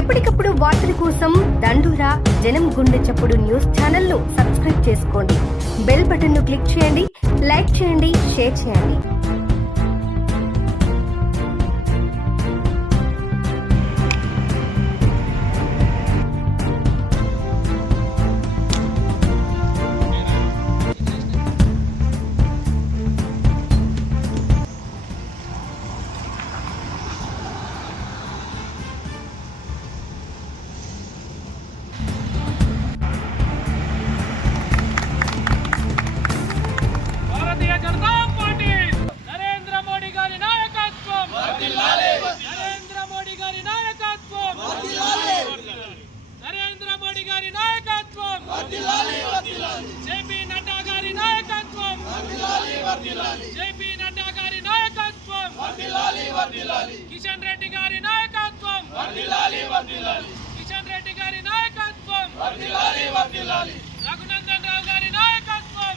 ఎప్పటికప్పుడు వార్తల కోసం దండూరా జనం గుండె చప్పుడు న్యూస్ ఛానల్ను సబ్స్క్రైబ్ చేసుకోండి. బెల్ బటన్ను క్లిక్ చేయండి, లైక్ చేయండి, షేర్ చేయండి. కిషన్ రెడ్డి గారి నాయకత్వం కిషన్ రెడ్డి గారి నాయకత్వం రఘునందన్ రావు గారి నాయకత్వం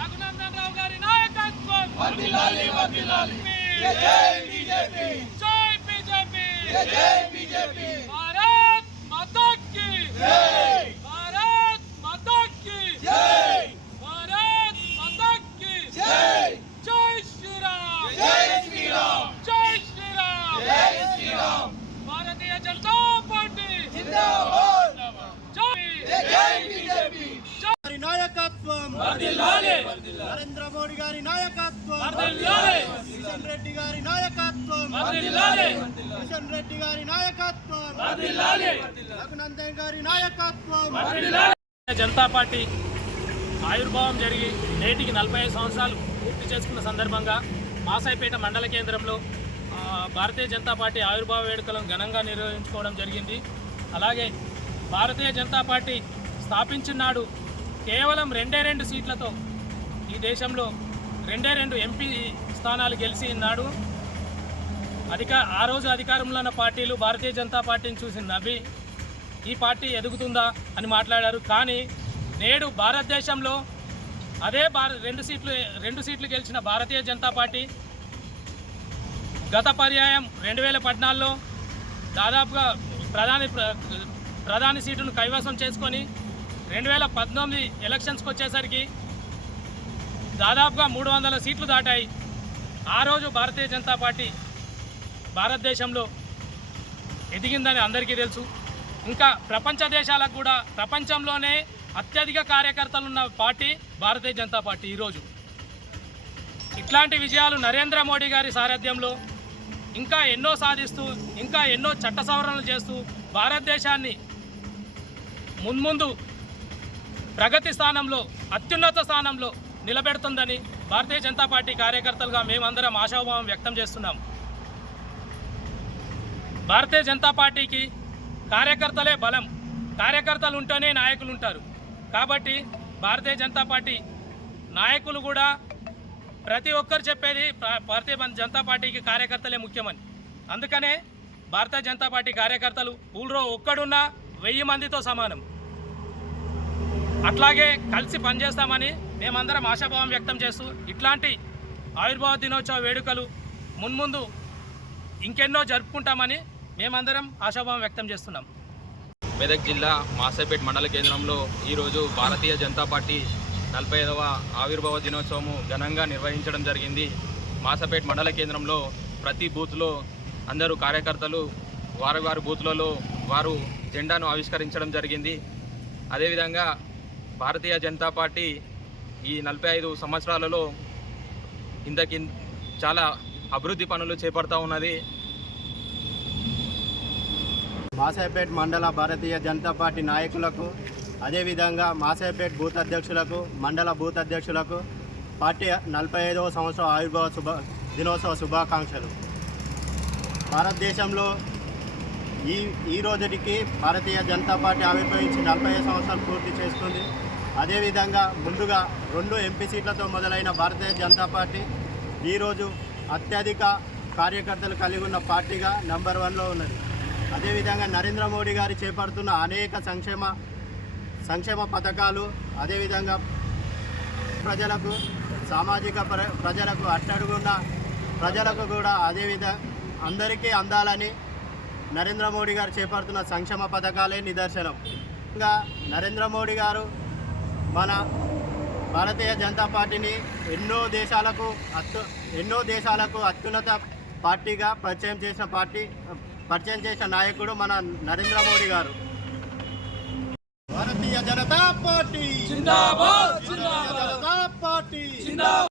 రఘునందన్ రావు గారి నాయకత్వం జై బీజేపీ భారత్ మాతా కీ భారత్ మాతా కీ భారత్ మాతా కీ జై శ్రీరామ్ జై శ్రీరామ్ భారతీయ జనతా పార్టీ జిందాబాద్ జై బీజేపీ నాయకత్వం నరేంద్ర మోడీ గారి నాయకత్వం కిషన్ రెడ్డి గారి నాయకత్వం కిషన్ రెడ్డి గారి నాయకత్వం రఘునందన్ గారి నాయకత్వం. జనతా పార్టీ ఆవిర్భావం జరిగి నేటికి 45 సంవత్సరాలు పూర్తి చేసుకున్న సందర్భంగా మాసాయిపేట మండల కేంద్రంలో భారతీయ జనతా పార్టీ ఆవిర్భావ వేడుకలను ఘనంగా నిర్వహించుకోవడం జరిగింది. అలాగే భారతీయ జనతా పార్టీ స్థాపించిన నాడు కేవలం 2 సీట్లతో ఈ దేశంలో 2 ఎంపీ స్థానాలు గెలిచి నాడు ఆ రోజు అధికారంలో ఉన్న పార్టీలు భారతీయ జనతా పార్టీని చూసి నవ్వి ఈ పార్టీ ఎదుగుతుందా అని మాట్లాడారు. కానీ నేడు భారతదేశంలో అదే 2 సీట్లు గెలిచిన భారతీయ జనతా పార్టీ గత పర్యాయం 2014లో దాదాపుగా ప్రధాని సీటును కైవసం చేసుకొని 2019 ఎలక్షన్స్కి వచ్చేసరికి దాదాపుగా 300 సీట్లు దాటాయి. ఆ రోజు భారతీయ జనతా పార్టీ భారతదేశంలో ఎదిగిందని అందరికీ తెలుసు. ఇంకా ప్రపంచ దేశాలకు కూడా ప్రపంచంలోనే అత్యధిక కార్యకర్తలున్న పార్టీ భారతీయ జనతా పార్టీ. ఈరోజు ఇట్లాంటి విజయాలు నరేంద్ర మోడీ గారి సారథ్యంలో ఇంకా ఎన్నో సాధిస్తూ ఇంకా ఎన్నో చట్ట సవరణలు చేస్తూ భారతదేశాన్ని మున్ముందు ప్రగతి స్థానంలో అత్యున్నత స్థానంలో నిలబెడుతుందని భారతీయ జనతా పార్టీ కార్యకర్తలుగా మేమందరం ఆశాభావం వ్యక్తం చేస్తున్నాం. భారతీయ జనతా పార్టీకి కార్యకర్తలే బలం, కార్యకర్తలు ఉంటేనే నాయకులు ఉంటారు. కాబట్టి భారతీయ జనతా పార్టీ నాయకులు కూడా ప్రతి ఒక్కరు చెప్పేది భారతీయ జనతా పార్టీకి కార్యకర్తలే ముఖ్యమని. అందుకనే భారతీయ జనతా పార్టీ కార్యకర్తలు ఊళ్ళో ఒక్కడున్నా 1000 మందితో సమానం. అట్లాగే కలిసి పనిచేస్తామని మేమందరం ఆశాభావం వ్యక్తం చేస్తూ ఇట్లాంటి ఆవిర్భావ దినోత్సవ వేడుకలు మున్ముందు ఇంకెన్నో జరుపుకుంటామని మేమందరం ఆశాభావం వ్యక్తం చేస్తున్నాం. మెదక్ జిల్లా మాసాయిపేట మండల కేంద్రంలో ఈరోజు భారతీయ జనతా పార్టీ 45వ ఆవిర్భావ దినోత్సవము ఘనంగా నిర్వహించడం జరిగింది. మాసాయిపేట మండల కేంద్రంలో ప్రతి బూత్లో అందరూ కార్యకర్తలు వారి బూత్లలో వారు జెండాను ఆవిష్కరించడం జరిగింది. అదేవిధంగా భారతీయ జనతా పార్టీ ఈ 45 సంవత్సరాలలో ఇంతకి చాలా అభివృద్ధి పనులు చేపడతా ఉన్నది. మాసాయిపేట మండల భారతీయ జనతా పార్టీ నాయకులకు, అదేవిధంగా మాసాయిపేట బూత్ అధ్యక్షులకు, మండల బూత్ అధ్యక్షులకు పార్టీ 45వ సంవత్సరం ఆవిర్భావ దినోత్సవ శుభాకాంక్షలు. భారతదేశంలో ఈ రోజుకి భారతీయ జనతా పార్టీ ఆవిర్భవించి 45 సంవత్సరాలు పూర్తి చేస్తుంది. అదేవిధంగా ముందుగా 2 ఎంపీ సీట్లతో మొదలైన భారతీయ జనతా పార్టీ ఈరోజు అత్యధిక కార్యకర్తలు కలిగి ఉన్న పార్టీగా నంబర్ 1లో ఉన్నది. అదేవిధంగా నరేంద్ర మోడీ గారు చేపడుతున్న అనేక సంక్షేమ పథకాలు, అదేవిధంగా ప్రజలకు సామాజిక ప్రజలకు అట్టడుగున్న ప్రజలకు కూడా అదేవిధంగా అందరికీ అందాలని నరేంద్ర మోడీ గారు చేపడుతున్న సంక్షేమ పథకాలే నిదర్శనం. ఇంకా నరేంద్ర మోడీ గారు మన భారతీయ జనతా పార్టీని ఎన్నో దేశాలకు అత్యున్నత పార్టీగా పరిచయం చేసిన నాయకుడు మన నరేంద్ర మోడీ గారు. భారతీయ జనతా పార్టీ జిందాబాద్, భారతీయ జనతా పార్టీ